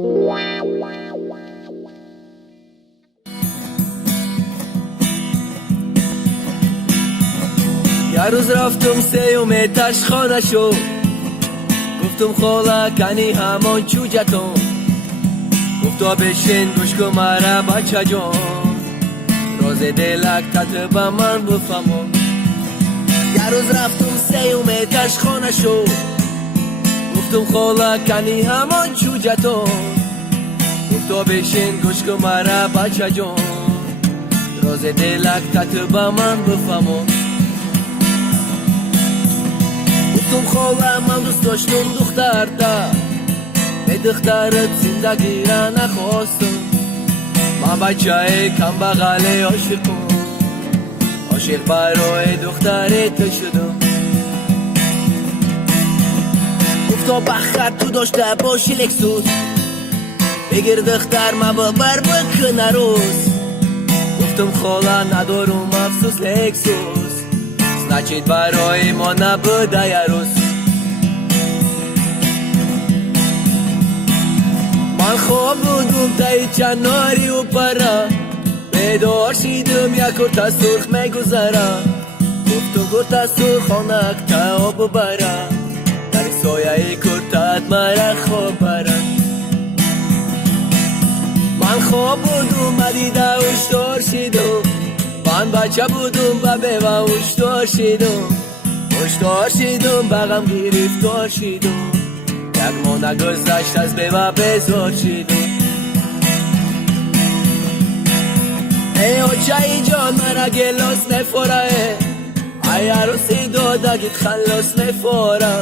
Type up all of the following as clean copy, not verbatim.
یه روز رفتم سیوم تشخانه شو، گفتم خاله کنی همان چوجتون، گفتا بشین گوش کن مرا بچه جان، راز دلک تت به من بفهمم. یه روز رفتم سیوم تشخانه شو، گفتم خاله کنی همان چوجتون، گفتا بشین گوش کن مرا بچه جان، راز دلک تت به من بفهمم. گفتم خاله من دوست داشتم دختر ده، به دخترت زندگی را نخواستم، من بچه کم بغل عاشقم، عاشق برای دخترت شدم. گفتا بخت تو داشته باشی لکسوس، بگیر دختر من ببر بکن روز. گفتم خاله ندارم افسوس لکسوس، значит برای ما نبوده یه روز. من خواب بودم تای چناری و پره، بیدار شیدم یک کرت سرخ میگذره، گفتم کرت سرخ آنک تا ببره، در سایه کرتت مرا خواب بره. من خواب بودم مدیده هشدار شیدم، من بچه بودم و به و هشدار شیدم بغم گرفتار شیدم، یک ماه نگذشت از به و بزار شیدم. ای آچه جان مرا گلاس نفوره، ای عروسی دادگیت خلاص نفوره،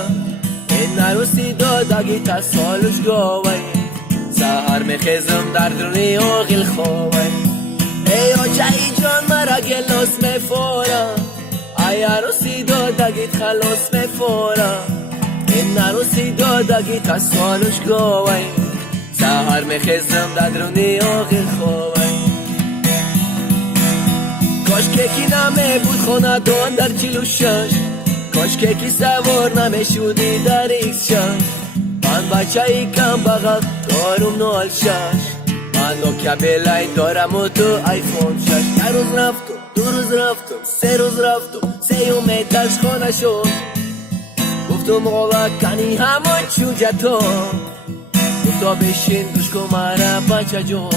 این عروسی دادگیت از سالش گاوه، سهر میخیزم در درونی آقل خواه. ای آجه جان مرا گلاس میفوره، ای عروسی دادگیت خلاص میفوره، این عروسی دادگیت از سالش گاوه، سهر میخیزم در درونی آقل خواه. کاش که نمی بود خانه دان در 46، کاش که سوار نمیشودی در ایکس 6، من بچه ای کم بغل دارم 06، من نوکیا بلای دارم و تو آیفون 6. یه روز رفتم، دو روز رفتم، 3 روز رفتم، سیوم تشخانه شد، گفتم غاله کنی همان چوجتون، گفتا بشین گوش کن مرا بچه جان،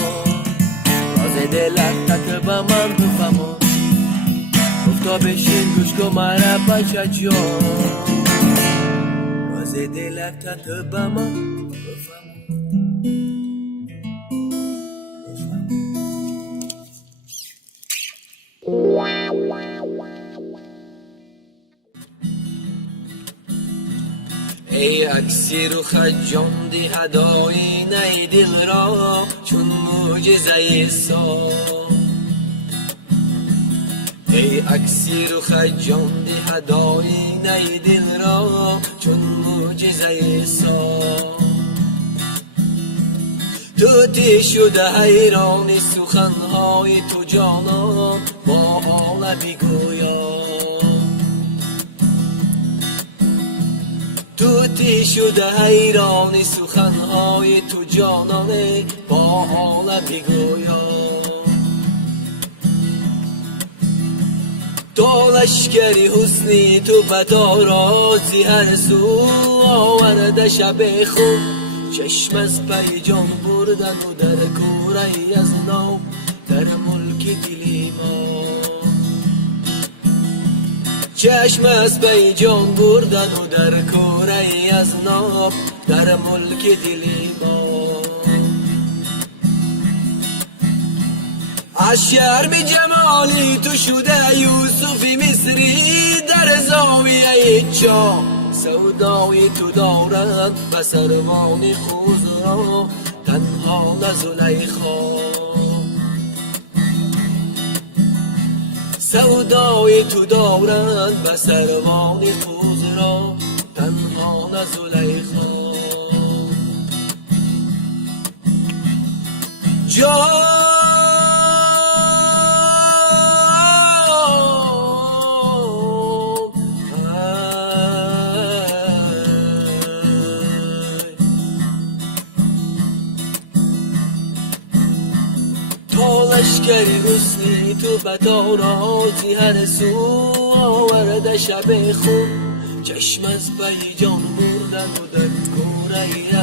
راز دلک تک به من بفهمم، گفتا بشین گوش کن مرا بچه جان، راز دلک تک به من بفهمم. ای عکسی رو خجاندی هدایی نی دل را چون معجزه سا، ای عکسی رو خجاندی هدایی نی دل را چون معجزه سا، توتی شده حیرانی سخنهای تو جانا با حال بیگویا، توتی شده حیرانی سخنهای تو جانانه با حال بیگویا. تو لشکری حسنی تو بتارازی هر سو آورده شب خوب، چشم از پی جان بردن و در کوره از نو در ملک دلی ما، چشم از پی جان بردن و در کوره از نو در ملک دلی ما. از شرم جمالی تو شده یوسفی مصری، در زاویه چا سودای تو دارد و سروان خضرا تنها زلیخا، سودای تو دارد و سروان خضرا تنها زلیخا. ها لشکری حسنی تو بطارهاتی هر سو آورده شب خوب چشم از پی جان بردن و در کوره